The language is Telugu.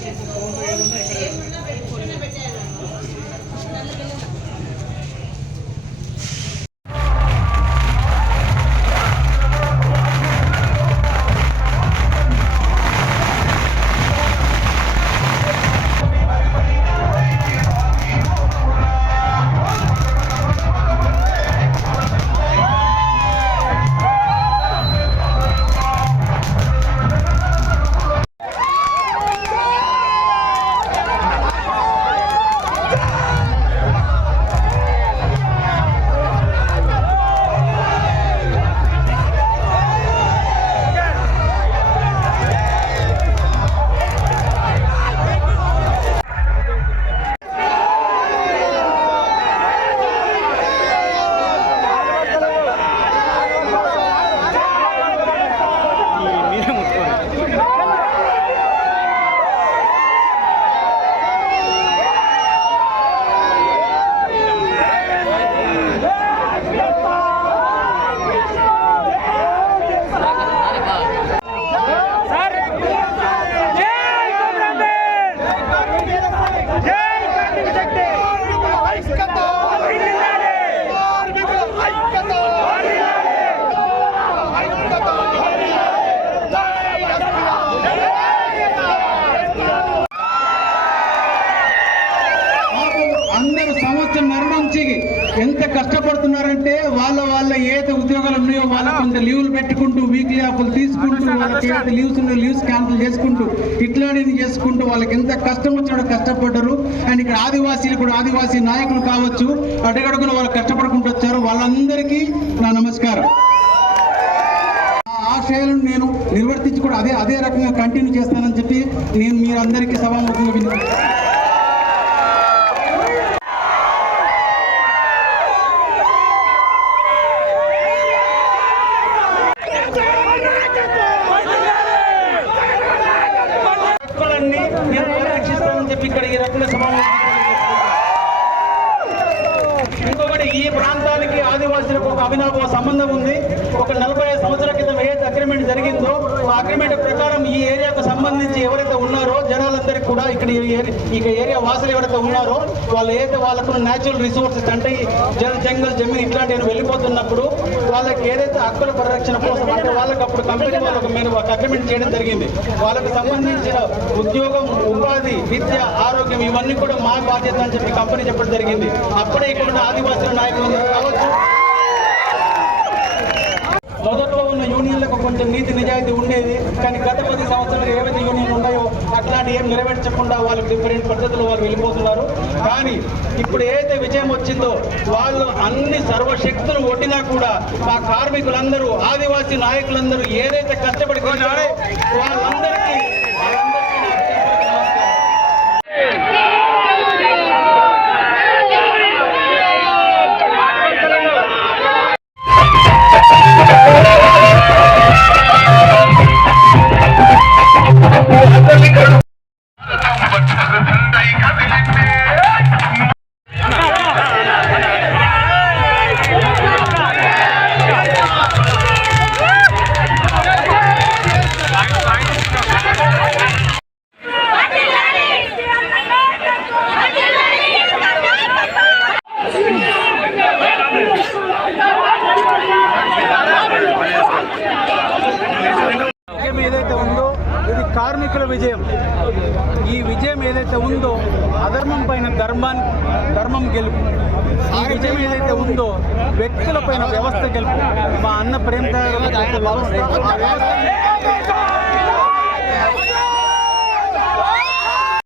Tchau, tchau. అందరూ సంవత్సరంన్నర మరణించి ఎంత కష్టపడుతున్నారంటే వాళ్ళ వాళ్ళ ఏదైతే ఉద్యోగాలు ఉన్నాయో వాళ్ళకు లీవ్లు పెట్టుకుంటూ వీక్లీ ఆఫ్లు తీసుకుంటూ వాళ్ళకి లీవ్స్ ఉన్నాయో లీవ్స్ క్యాన్సిల్ చేసుకుంటూ ఇట్లాంటివి చేసుకుంటూ వాళ్ళకి ఎంత కష్టం వచ్చినా కష్టపడ్డారు. అండ్ ఇక్కడ ఆదివాసీలు కూడా ఆదివాసీ నాయకులు కావచ్చు అడుగడుగులు వాళ్ళు కష్టపడుకుంటూ వచ్చారు. వాళ్ళందరికీ నా నమస్కారం. ఆశయాలను నేను నిర్వర్తించి కూడా అదే అదే రకంగా కంటిన్యూ చేస్తానని చెప్పి నేను మీరందరికీ సభాముఖంగా చెప్పి ఇక్కడ ఈ రకంగా సమావేశం ఇంకొకటి ఈ ప్రాంతానికి ఆదివాసులకు ఒక అభినవ సంబంధం ఉంది. ఒక నలభై సంవత్సరాల క్రితం ఏ అగ్రిమెంట్ జరిగిందో ఆ అగ్రిమెంట్ ఈ ఏరియాకు సంబంధించి ఎవరైతే ఉన్నారో జనాలందరికీ కూడా ఇక్కడ ఈ ఈ ఏరియా వాసులు ఎవరైతే ఉన్నారో వాళ్ళు ఏదైతే వాళ్ళకు న్యాచురల్ రిసోర్సెస్ అంటే జల జంగల్ జమీన్ ఇట్లాంటివి వెళ్ళిపోతున్నప్పుడు వాళ్ళకి ఏదైతే హక్కుల పరిరక్షణ కోసం అంటే వాళ్ళకి అప్పుడు కంపెనీ వాళ్ళకు మేము ఒక అగ్రిమెంట్ చేయడం జరిగింది. వాళ్ళకు సంబంధించిన ఉద్యోగం ఉపాధి విద్య ఆరోగ్యం ఇవన్నీ కూడా మా బాధ్యత అని చెప్పి కంపెనీ చెప్పడం జరిగింది. అప్పుడే ఇక్కడ ఆదివాసుల నాయకులు నాయకులందరూ కావచ్చు మొదట్లో ఉన్న యూనియన్లకు కొంచెం నీతి నిజాయితీ ఉండేది. కానీ గత పది సంవత్సరాలు ఏవైతే యూనియన్లు ఉన్నాయో అట్లాంటి ఏం నెరవేర్చకుండా వాళ్ళు డిఫరెంట్ పద్ధతులు వాళ్ళు వెళ్ళిపోతున్నారు. కానీ ఇప్పుడు ఏదైతే విజయం వచ్చిందో వాళ్ళు అన్ని సర్వశక్తులు ఒడ్డినా కూడా మా కార్మికులందరూ ఆదివాసీ నాయకులందరూ ఏదైతే కష్టపడి వాళ్ళందరికీ విజయం ఈ విజయం ఏదైతే ఉందో అధర్మం పైన ధర్మాన్ని ధర్మం గెలుపు ఈ విజయం ఏదైతే ఉందో వ్యక్తుల పైన వ్యవస్థ గెలుపు మా అన్న ప్రేమ వ్యవస్థ వ్యవస్థ